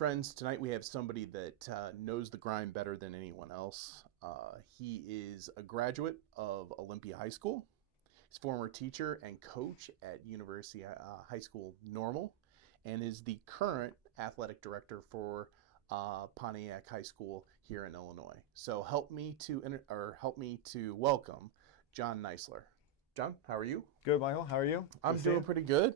Friends, tonight we have somebody that knows the grind better than anyone else. He is a graduate of Olympia High School. He's former teacher and coach at University High School Normal, and is the current athletic director for Pontiac High School here in Illinois. So help me to welcome John Neisler. John, how are you? Good, Michael. How are you? I'm doing pretty good.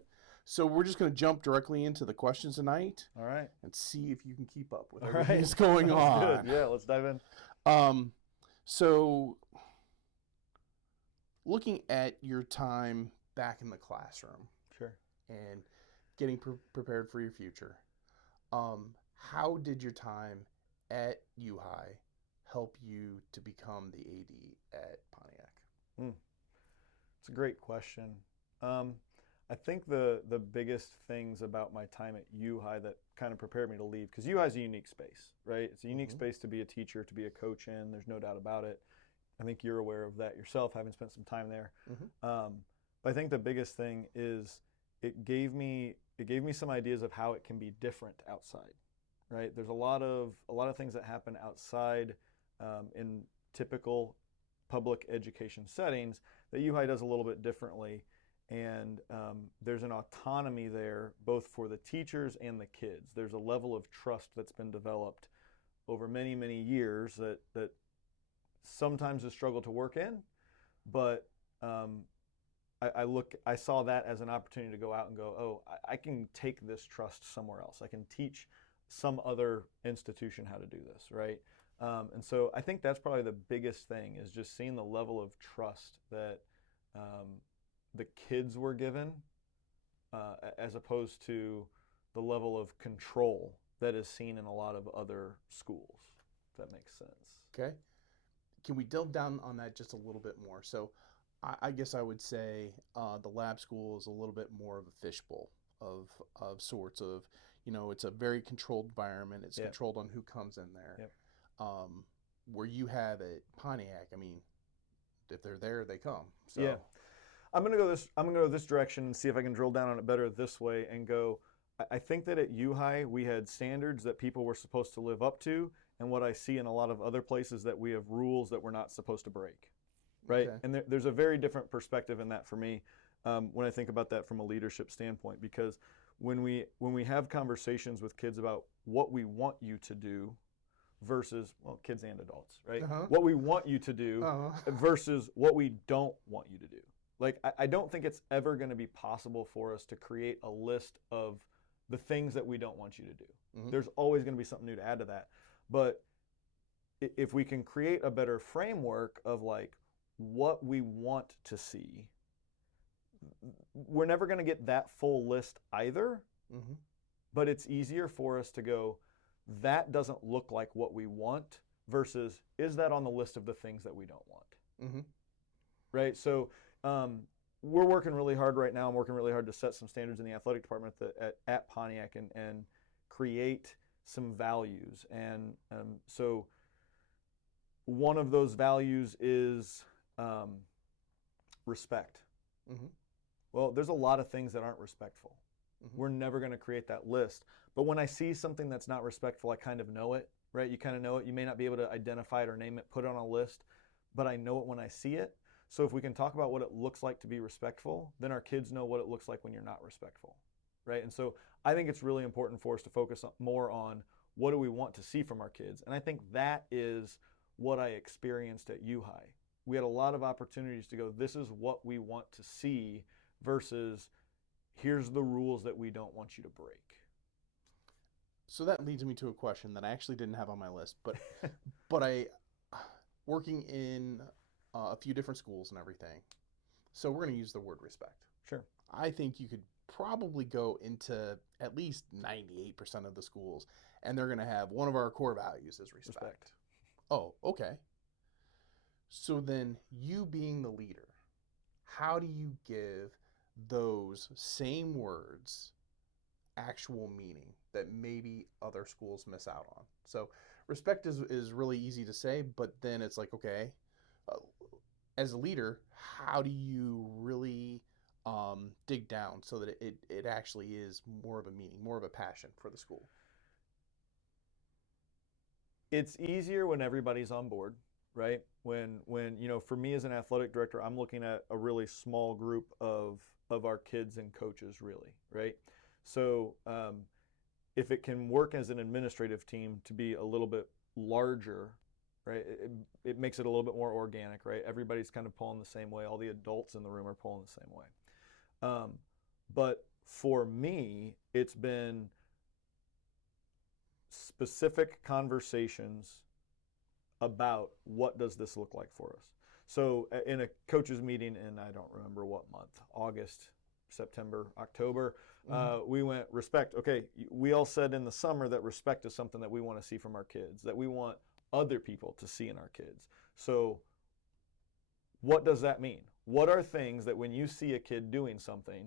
So we're just going to jump directly into the questions tonight. All right. And see if you can keep up with everything that's going on. Good. Yeah, let's dive in. So looking at your time back in the classroom. Sure. And getting prepared for your future. How did your time at U High help you to become the AD at Pontiac? It's a great question. I think the biggest things about my time at U High that kind of prepared me to leave, because U High is a unique space, right? It's a unique space to be a teacher, to be a coach in. There's no doubt about it. I think you're aware of that yourself, having spent some time there. But I think the biggest thing is it gave me some ideas of how it can be different outside, right? There's a lot of things that happen outside in typical public education settings that U High does a little bit differently. And there's an autonomy there, both for the teachers and the kids. There's a level of trust that's been developed over many, many years that sometimes is struggle to work in. But I saw that as an opportunity to go out and go, oh, I can take this trust somewhere else. I can teach some other institution how to do this, right? And so I think that's probably the biggest thing, is just seeing the level of trust that the kids were given, as opposed to the level of control that is seen in a lot of other schools, if that makes sense. Okay. Can we delve down on that just a little bit more? So I guess I would say the lab school is a little bit more of a fishbowl of sorts of, it's a very controlled environment. It's controlled on who comes in there. Where you have at Pontiac, I mean, if they're there, they come. So. Yeah. I'm gonna go this direction and see if I can drill down on it better this way and go. I think that at U High we had standards that people were supposed to live up to, and what I see in a lot of other places that we have rules that we're not supposed to break, right? Okay. And there's a very different perspective in that for me when I think about that from a leadership standpoint, because when we have conversations with kids about what we want you to do versus, well, kids and adults, right? What we want you to do versus what we don't want you to do. Like, I don't think it's ever going to be possible for us to create a list of the things that we don't want you to do. There's always going to be something new to add to that. But if we can create a better framework of like what we want to see, we're never going to get that full list either. But it's easier for us to go, that doesn't look like what we want, versus is that on the list of the things that we don't want? Right? So we're working really hard right now. I'm working really hard to set some standards in the athletic department at Pontiac and create some values. And so one of those values is respect. Well, there's a lot of things that aren't respectful. We're never going to create that list. But when I see something that's not respectful, I kind of know it, right? You kind of know it. You may not be able to identify it or name it, put it on a list, but I know it when I see it. So if we can talk about what it looks like to be respectful, then our kids know what it looks like when you're not respectful, right? And so I think it's really important for us to focus more on what do we want to see from our kids. And I think that is what I experienced at U High. We had a lot of opportunities to go, this is what we want to see, versus here's the rules that we don't want you to break. So that leads me to a question that I actually didn't have on my list, but I, working in a few different schools and everything, so we're going to use the word respect. Sure. I think you could probably go into at least 98% of the schools, and they're going to have one of our core values is respect. Oh, okay. So then, you being the leader, how do you give those same words actual meaning that maybe other schools miss out on? So respect is really easy to say, but then it's like, okay, as a leader, how do you really dig down so that it actually is more of a meaning, more of a passion for the school? It's easier when everybody's on board, right? When for me as an athletic director, I'm looking at a really small group of our kids and coaches, really, right? So if it can work as an administrative team to be a little bit larger, right, it makes it a little bit more organic, right? Everybody's kind of pulling the same way. All the adults in the room are pulling the same way. But for me, it's been specific conversations about what does this look like for us. So in a coaches meeting in, I don't remember what month, August, September, October, we went respect. Okay, we all said in the summer that respect is something that we want to see from our kids, that we want other people to see in our kids. So what does that mean? What are things that when you see a kid doing something,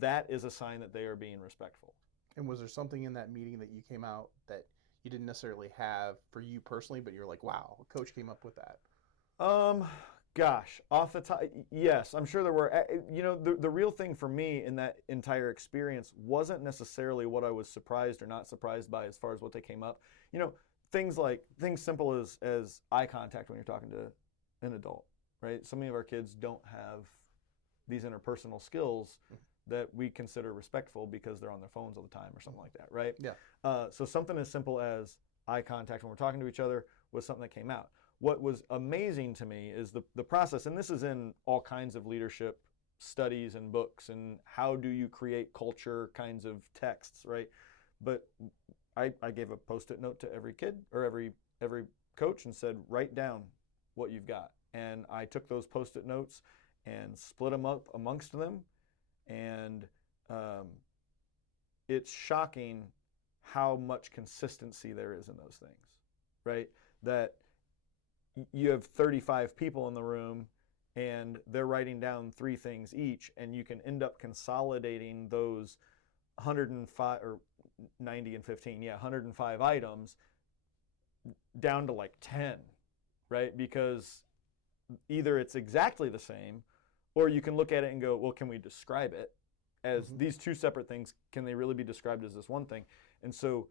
that is a sign that they are being respectful? And was there something in that meeting that you came out that you didn't necessarily have for you personally, but you're like, wow, a coach came up with that? Gosh, off the top, yes, I'm sure there were. The real thing for me in that entire experience wasn't necessarily what I was surprised or not surprised by as far as what they came up. Things simple as eye contact when you're talking to an adult, right? So many of our kids don't have these interpersonal skills that we consider respectful because they're on their phones all the time or something like that, right? Yeah. So something as simple as eye contact when we're talking to each other was something that came out. What was amazing to me is the process, and this is in all kinds of leadership studies and books, and how do you create culture kinds of texts, right? But I gave a Post-it note to every kid or every coach and said, write down what you've got. And I took those Post-it notes and split them up amongst them. And it's shocking how much consistency there is in those things, right? That you have 35 people in the room and they're writing down 3 things each, and you can end up consolidating those 105 or 90 and 15, 105 items down to like 10, right? Because either it's exactly the same, or you can look at it and go, well, can we describe it as these 2 separate things? Can they really be described as this one thing? And so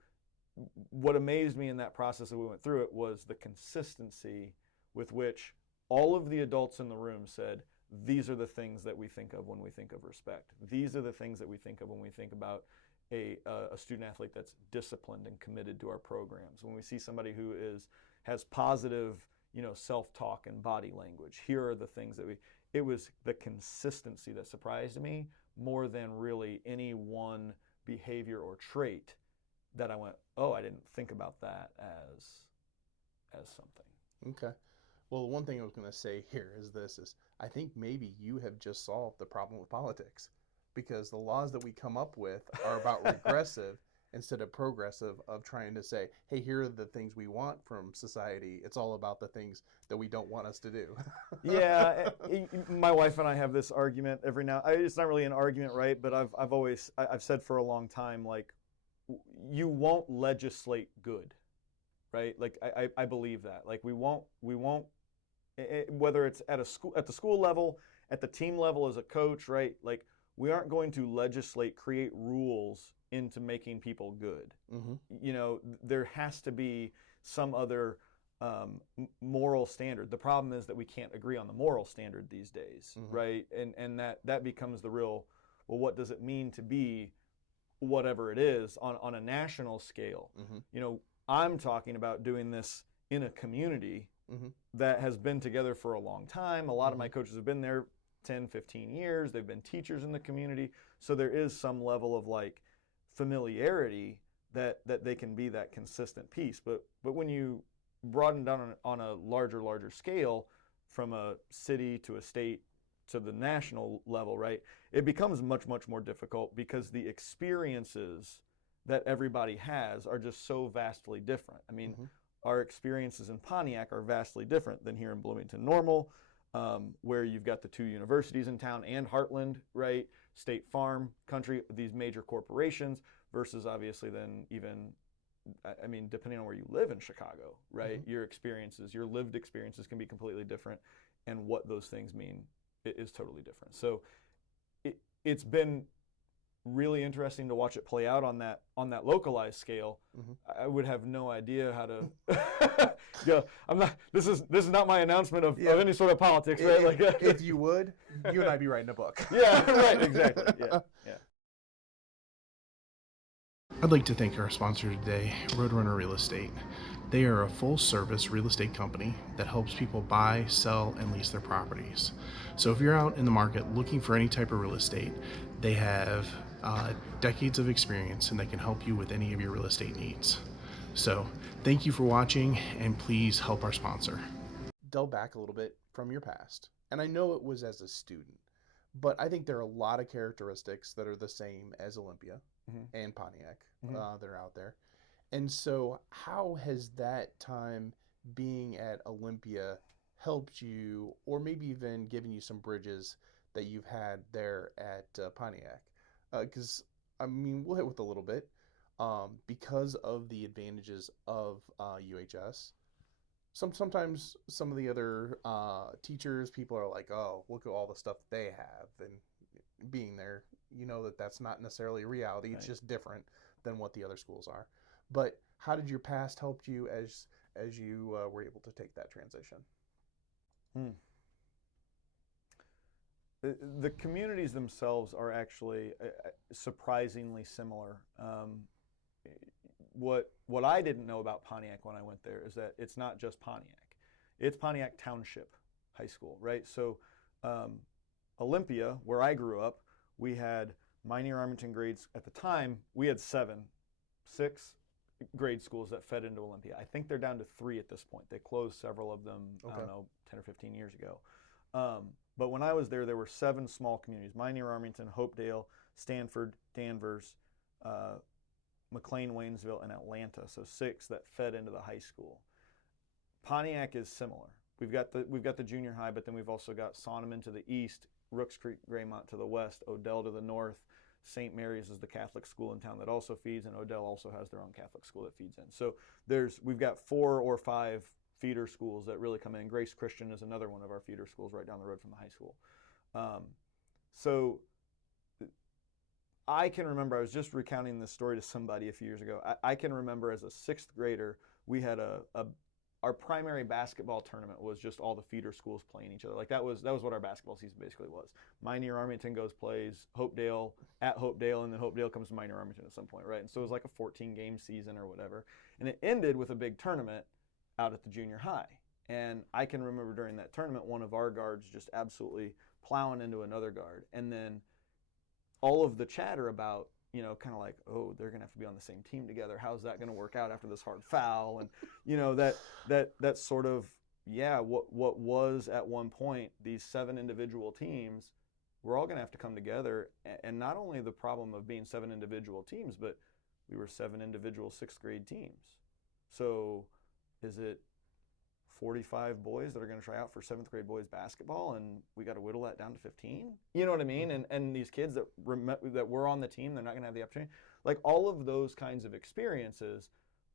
what amazed me in that process that we went through it was the consistency with which all of the adults in the room said, these are the things that we think of when we think of respect. These are the things that we think of when we think about a student athlete that's disciplined and committed to our programs. When we see somebody who has positive, self-talk and body language, here are the things that it was the consistency that surprised me more than really any one behavior or trait that I went, oh, I didn't think about that as something. Okay. Well, the one thing I was going to say here is I think maybe you have just solved the problem with politics, because the laws that we come up with are about regressive instead of progressive, of trying to say, hey, here are the things we want from society. It's all about the things that we don't want us to do. Yeah, my wife and I have this argument every now. It's not really an argument, right? But I've said for a long time, like, you won't legislate good, right? Like I believe that. Like we won't whether it's at the school level, at the team level as a coach, right? Like we aren't going to legislate, create rules into making people good. There has to be some other moral standard. The problem is that we can't agree on the moral standard these days, right? And that becomes the real, well, what does it mean to be whatever it is on a national scale? I'm talking about doing this in a community that has been together for a long time. A lot of my coaches have been there 10, 15 years. They've been teachers in the community. So there is some level of like familiarity that they can be that consistent piece. But when you broaden down on a larger scale, from a city to a state to the national level, right, it becomes much more difficult because the experiences that everybody has are just so vastly different. I mean, our experiences in Pontiac are vastly different than here in Bloomington Normal, where you've got the 2 universities in town and Heartland, right, State Farm, Country, these major corporations, versus obviously then even, I mean, depending on where you live in Chicago, right, your experiences, your lived experiences can be completely different, and what those things mean is totally different. So it's been really interesting to watch it play out on that localized scale. Mm-hmm. I would have no idea how to. Yeah, I'm not. This is not my announcement of any sort of politics, right? If you would, you and I'd be writing a book. Yeah, right, exactly. Yeah. I'd like to thank our sponsor today, Roadrunner Real Estate. They are a full-service real estate company that helps people buy, sell, and lease their properties. So if you're out in the market looking for any type of real estate, they have decades of experience and they can help you with any of your real estate needs. So thank you for watching, and please help our sponsor. Delve back a little bit from your past. And I know it was as a student, but I think there are a lot of characteristics that are the same as Olympia and Pontiac that are out there. And so how has that time being at Olympia helped you, or maybe even given you some bridges that you've had there at Pontiac? Because, I mean, we'll hit with a little bit. Because of the advantages of UHS, sometimes some of the other teachers, people are like, oh, look at all the stuff they have. And being there, you know that's not necessarily reality. It's just different than what the other schools are. But how did your past help you as you were able to take that transition? The communities themselves are actually surprisingly similar. What I didn't know about Pontiac when I went there is that it's not just Pontiac. It's Pontiac Township High School, right? So Olympia, where I grew up, we had Minear Armington grades. At the time, we had 6 grade schools that fed into Olympia. I think they're down to 3 at this point. They closed several of them, I don't know, 10 or 15 years ago. But when I was there were 7 small communities: Minear Armington, Hopedale, Stanford, Danvers, McLean, Waynesville, and Atlanta. So 6 that fed into the high school. Pontiac is similar. We've got the junior high, but then we've also got Sonneman to the east, Rooks Creek, Graymont to the west, Odell to the north. St. Mary's is the Catholic school in town that also feeds, and Odell also has their own Catholic school that feeds in. So we've got 4 or 5 feeder schools that really come in. Grace Christian is another one of our feeder schools right down the road from the high school. So I can remember, I was just recounting this story to somebody a few years ago. I can remember as a 6th grader, we had our primary basketball tournament was just all the feeder schools playing each other. Like that was what our basketball season basically was. Minear Armington plays Hopedale at Hopedale, and then Hopedale comes to Minear Armington at some point, right? And so it was like a 14-game season or whatever. And it ended with a big tournament out at the junior high. And I can remember during that tournament, one of our guards just absolutely plowing into another guard. And then all of the chatter about, kind of like, oh, they're going to have to be on the same team together. How's that going to work out after this hard foul? And, that sort of, what was at one point these 7 individual teams, we're all going to have to come together. And not only the problem of being 7 individual teams, but we were 7 individual 6th grade teams. So is it 45 boys that are going to try out for 7th grade boys basketball, and we got to whittle that down to 15? You know what I mean? And these kids that were on the team, they're not going to have the opportunity. Like all of those kinds of experiences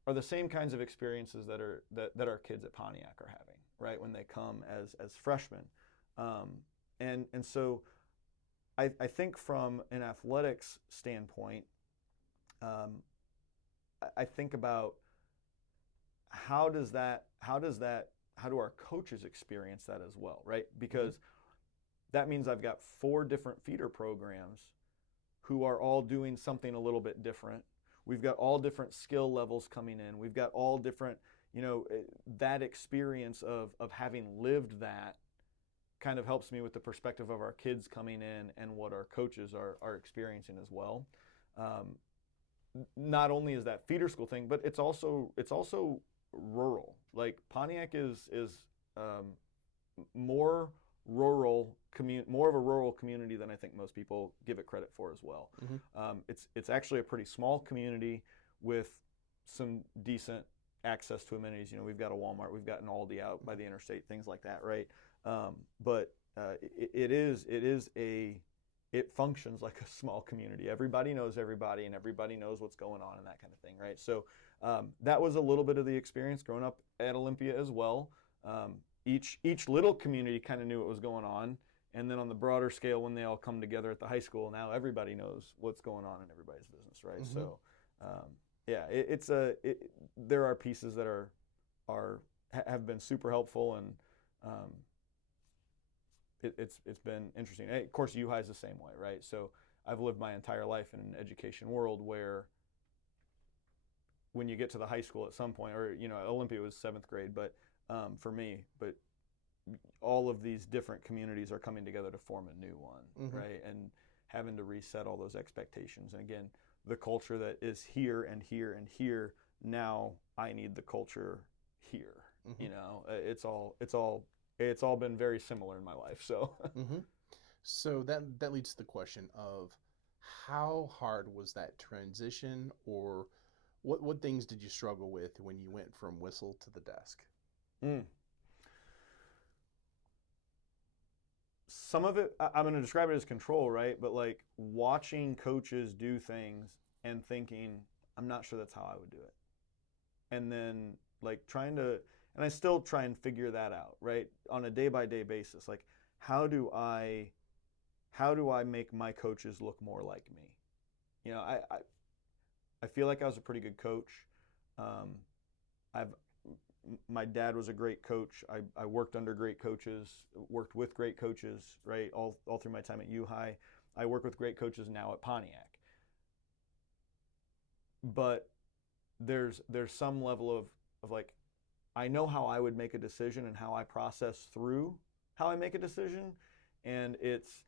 are the same kinds of experiences that our kids at Pontiac are having, right, when they come as freshmen. And so I think from an athletics standpoint, I think about how do our coaches experience that as well, right? Because that means I've got 4 different feeder programs who are all doing something a little bit different. We've got all different skill levels coming in. We've got all different, that experience of having lived that kind of helps me with the perspective of our kids coming in and what our coaches are experiencing as well. Not only is that feeder school thing, but it's also rural. Like Pontiac is more of a rural community than I think most people give it credit for as well. It's actually a pretty small community with some decent access to amenities. We've got a Walmart, we've got an Aldi out by the interstate, things like that, right? But it functions like a small community. Everybody knows everybody, and everybody knows what's going on and that kind of thing, right? So that was a little bit of the experience growing up at Olympia as well. Each little community kind of knew what was going on, And then on the broader scale, when they all come together at the high school, now everybody knows what's going on in everybody's business, right? Mm-hmm. So, yeah, there are pieces that have been super helpful, and it's been interesting. And of course, U-High is the same way, right? So I've lived my entire life in an education world where when you get to the high school at some point, or Olympia was 7th grade, but for me, but all of these different communities are coming together to form a new one, Mm-hmm. right? And having to reset all those expectations. And again, the culture that is here and here and here, now I need the culture here. Mm-hmm. It's all been very similar in my life. So Mm-hmm. So that leads to the question of how hard was that transition, or what things did you struggle with when you went from whistle to the desk? Some of it, I'm going to describe it as control, right? But like watching coaches do things and thinking, I'm not sure that's how I would do it. And then like and I still try and figure that out, right? On a day-by-day basis. Like how do I make my coaches look more like me? I feel like I was a pretty good coach. My dad was a great coach. I worked under great coaches, worked with great coaches, right? All through my time at U-High. I work with great coaches now at Pontiac. But there's some level of like, I know how I would make a decision and how I process through how I make a decision. And it's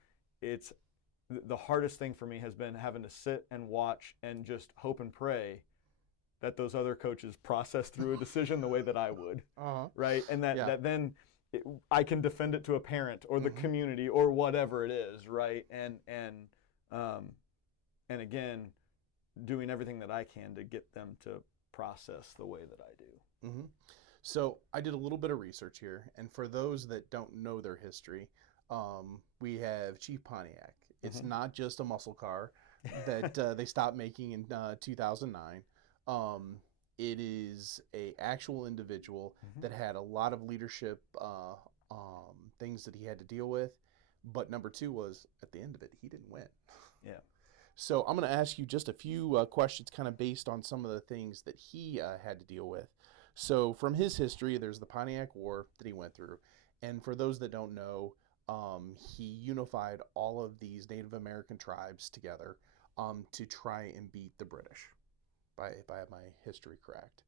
the hardest thing for me has been having to sit and watch and just hope and pray that those other coaches process through a decision the way that I would, right? And that then I can defend it to a parent or the Mm-hmm. community or whatever it is, right? And again, doing everything that I can to get them to process the way that I do. Mm-hmm. So I did a little bit of research here, and for those that don't know their history, we have Chief Pontiac. It's Mm-hmm. not just a muscle car that they stopped making in 2009. It is a actual individual Mm-hmm. that had a lot of leadership things that he had to deal with. But number two was, at the end of it, he didn't win. Yeah. So I'm going to ask you just a few questions kind of based on some of the things that he had to deal with. So from his history, there's the Pontiac War that he went through. And for those that don't know, he unified all of these Native American tribes together to try and beat the British, if I have my history correct.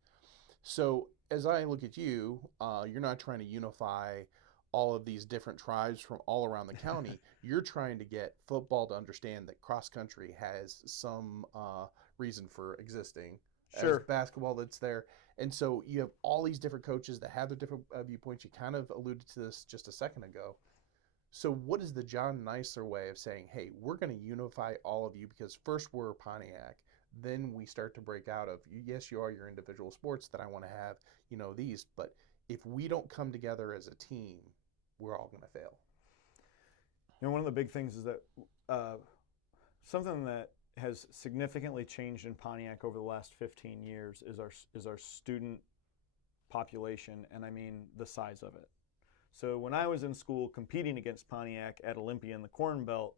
So as I look at you, you're not trying to unify all of these different tribes from all around the county. You're trying to get football to understand that cross country has some reason for existing. Sure. As basketball that's there. And so you have all these different coaches that have their different viewpoints. You kind of alluded to this just a second ago. So what is the John Neisler way of saying, hey, we're going to unify all of you because first we're Pontiac, then we start to break out of, yes, you are your individual sports that I want to have, these, but if we don't come together as a team, we're all going to fail. One of the big things is that something that has significantly changed in Pontiac over the last 15 years is our student population, and I mean the size of it. So when I was in school competing against Pontiac at Olympia in the Corn Belt,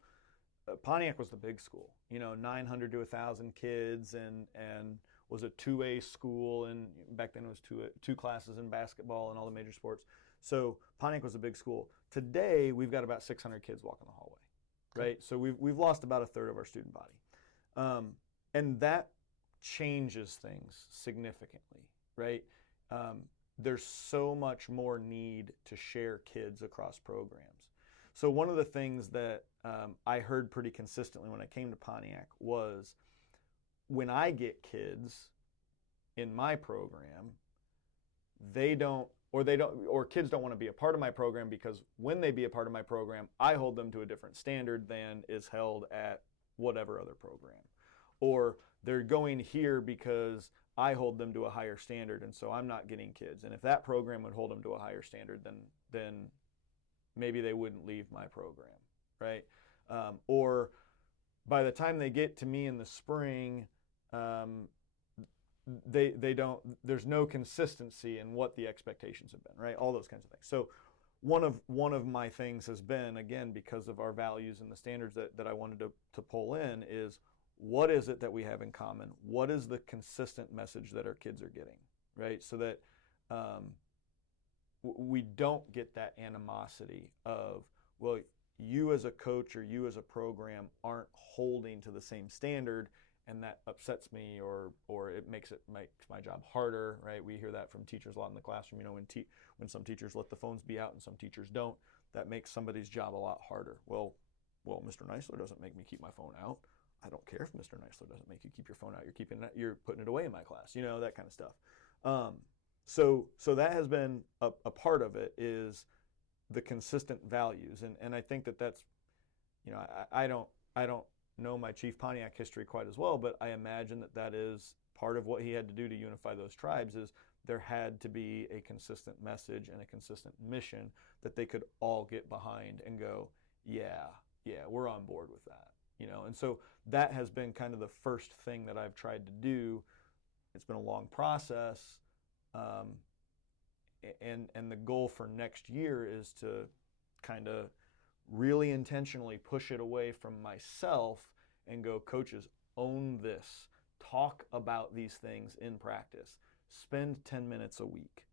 Pontiac was the big school, 900 to 1,000 kids, and was a 2A school, and back then it was two classes in basketball and all the major sports. So Pontiac was a big school. Today we've got about 600 kids walking the hallway, right? So we've lost about a third of our student body, and that changes things significantly, right? There's so much more need to share kids across programs. So one of the things that I heard pretty consistently when I came to Pontiac was, when I get kids in my program, or kids don't want to be a part of my program because when they be a part of my program, I hold them to a different standard than is held at whatever other program. Or they're going here because I hold them to a higher standard, and so I'm not getting kids. And if that program would hold them to a higher standard, then maybe they wouldn't leave my program, right? Or by the time they get to me in the spring, they don't. There's no consistency in what the expectations have been, right? All those kinds of things. So one of my things has been, again, because of our values and the standards that I wanted to pull in, is what is it that we have in common? What is the consistent message that our kids are getting, right? So that we don't get that animosity of, well, you as a coach or you as a program aren't holding to the same standard, and that upsets me, or it makes my job harder, right? We hear that from teachers a lot in the classroom. You know, when some teachers let the phones be out and some teachers don't, that makes somebody's job a lot harder. Well, Mr. Neisler doesn't make me keep my phone out. I don't care if Mr. Neisler doesn't make you keep your phone out. You're putting it away in my class. You know, that kind of stuff. So that has been a part of it, is the consistent values, and I think that's, you know, I don't know my Chief Pontiac history quite as well, but I imagine that is part of what he had to do to unify those tribes. Is there had to be a consistent message and a consistent mission that they could all get behind and go, yeah, we're on board with that, you know. And so that has been kind of the first thing that I've tried to do. It's been a long process. And the goal for next year is to kind of really intentionally push it away from myself and go, coaches, own this. Talk about these things in practice. Spend 10 minutes a week.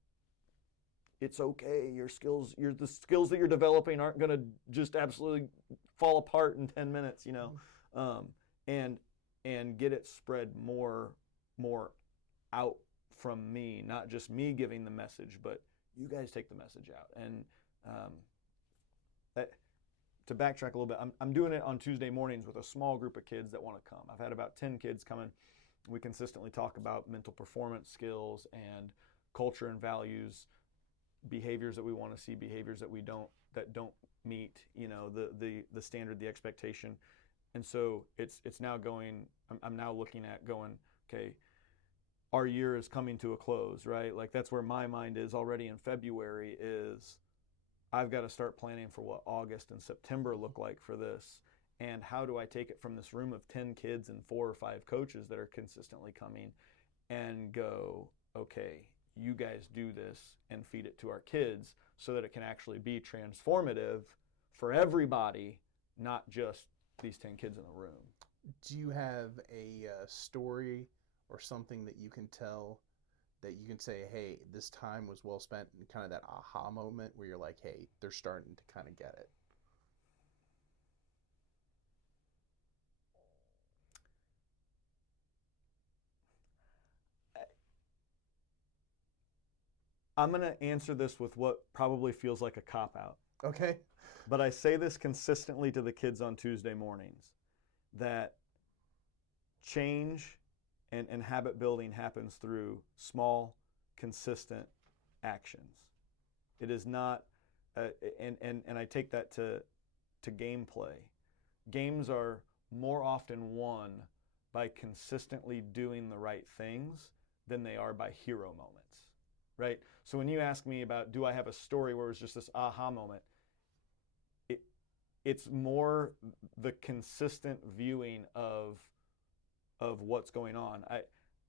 It's okay. The skills that you're developing aren't going to just absolutely fall apart in 10 minutes, you know. And get it spread more out from me, not just me giving the message, but you guys take the message out. And to backtrack a little bit, I'm doing it on Tuesday mornings with a small group of kids that want to come. I've had about 10 kids coming. We consistently talk about mental performance skills and culture and values, behaviors that we want to see, behaviors that don't meet, you know, the standard, the expectation. And so it's now going, I'm now looking at going, okay, our year is coming to a close, right? Like, that's where my mind is already in February, is I've got to start planning for what August and September look like for this. And how do I take it from this room of 10 kids and 4 or 5 coaches that are consistently coming and go, okay, you guys do this and feed it to our kids so that it can actually be transformative for everybody, not just these 10 kids in the room. Do you have a story or something that you can tell that you can say, hey, this time was well spent, and kind of that aha moment where you're like, hey, they're starting to kind of get it? I'm going to answer this with what probably feels like a cop-out. Okay. But I say this consistently to the kids on Tuesday mornings, that change and habit building happens through small, consistent actions. It is not, and I take that to gameplay. Games are more often won by consistently doing the right things than they are by hero moments, right? So when you ask me about, do I have a story where it was just this aha moment, it's more the consistent viewing of what's going on.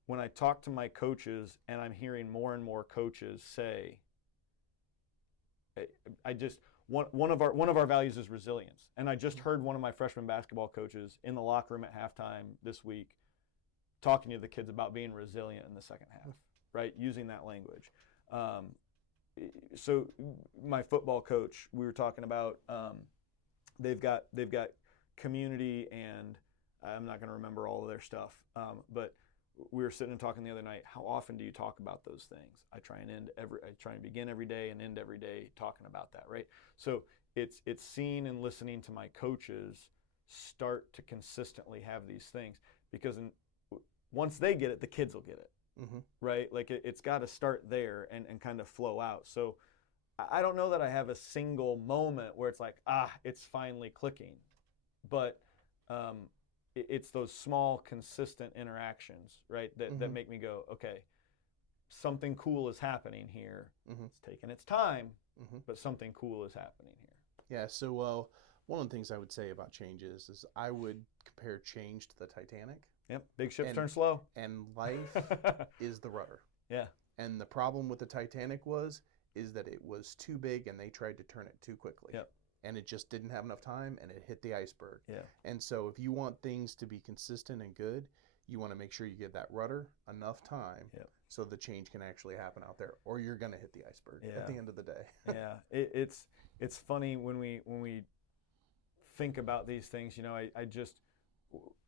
When I talk to my coaches, and I'm hearing more and more coaches say, one of our values is resilience. And I just heard one of my freshman basketball coaches in the locker room at halftime this week talking to the kids about being resilient in the second half, right? Using that language. So my football coach, we were talking about, they've got community, and I'm not going to remember all of their stuff, but we were sitting and talking the other night. How often do you talk about those things? I try and begin every day and end every day talking about that, right? So it's seeing and listening to my coaches start to consistently have these things, because once they get it, the kids will get it, right? Like it's got to start there and kind of flow out. So I don't know that I have a single moment where it's like, it's finally clicking, but it's those small, consistent interactions, right, that make me go, okay, something cool is happening here. It's taking its time, but something cool is happening here. Yeah, so one of the things I would say about change is I would compare change to the Titanic. Yep, big ships turn slow. And life is the rudder. Yeah. And the problem with the Titanic is that it was too big and they tried to turn it too quickly. Yep. And it just didn't have enough time and it hit the iceberg. Yeah. And so if you want things to be consistent and good, you want to make sure you give that rudder enough time so the change can actually happen out there, or you're going to hit the iceberg at the end of the day. Yeah. It's funny when we think about these things, you know, I just,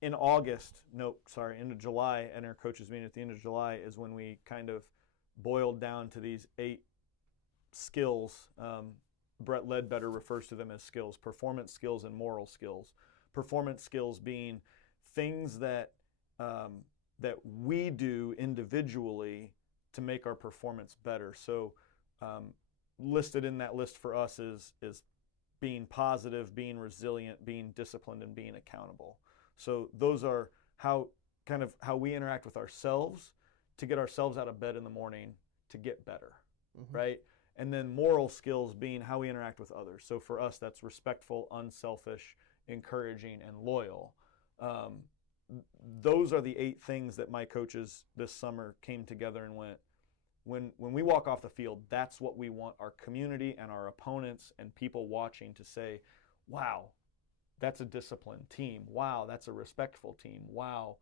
in end of July, at our coaches meeting at the end of July is when we kind of boiled down to these 8 skills. Brett Ledbetter refers to them as skills: performance skills and moral skills. Performance skills being things that we do individually to make our performance better. So listed in that list for us is being positive, being resilient, being disciplined, and being accountable. So those are how we interact with ourselves to get ourselves out of bed in the morning to get better, right? And then moral skills being how we interact with others. So for us, that's respectful, unselfish, encouraging, and loyal. Those are the 8 things that my coaches this summer came together and went, when we walk off the field, that's what we want our community and our opponents and people watching to say, wow, that's a disciplined team. Wow, that's a respectful team. Wow,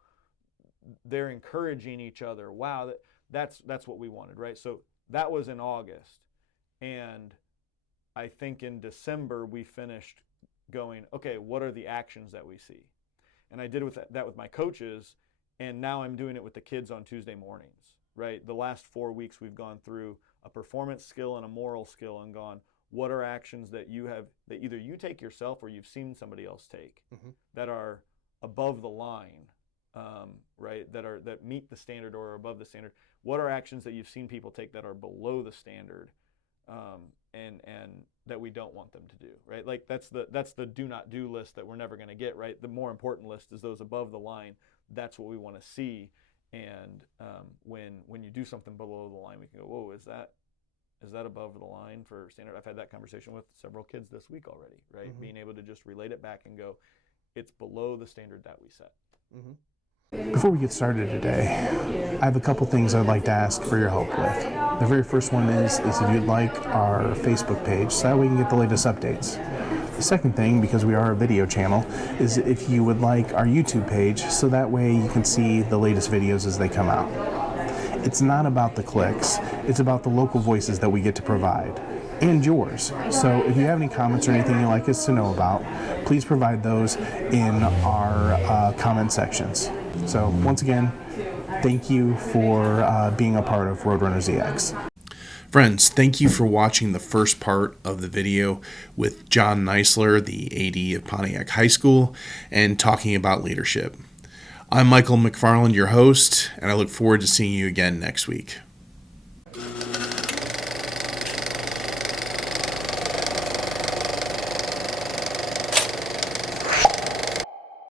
they're encouraging each other. Wow, that's what we wanted, right? So that was in August. And I think in December we finished going, okay, what are the actions that we see? And I did that with my coaches, and now I'm doing it with the kids on Tuesday mornings, right? The last 4 weeks we've gone through a performance skill and a moral skill and gone, what are actions that that either you take yourself or you've seen somebody else take that are above the line, right? That meet the standard or are above the standard. What are actions that you've seen people take that are below the standard? And that we don't want them to do, right? Like that's the do not do list that we're never going to get, right? The more important list is those above the line. That's what we want to see. And when you do something below the line, we can go, whoa, is that above the line for standard? I've had that conversation with several kids this week already, right? Being able to just relate it back and go, it's below the standard that we set. Before we get started today, I have a couple things I'd like to ask for your help with. The very first one is if you'd like our Facebook page, so that way you can get the latest updates. The second thing, because we are a video channel, is if you would like our YouTube page, so that way you can see the latest videos as they come out. It's not about the clicks, it's about the local voices that we get to provide, and yours. So if you have any comments or anything you'd like us to know about, please provide those in our comment sections. So once again, thank you for being a part of RoadrunnerZX. Friends, thank you for watching the first part of the video with John Neisler, the AD of Pontiac High School, and talking about leadership. I'm Michael McFarland, your host, and I look forward to seeing you again next week.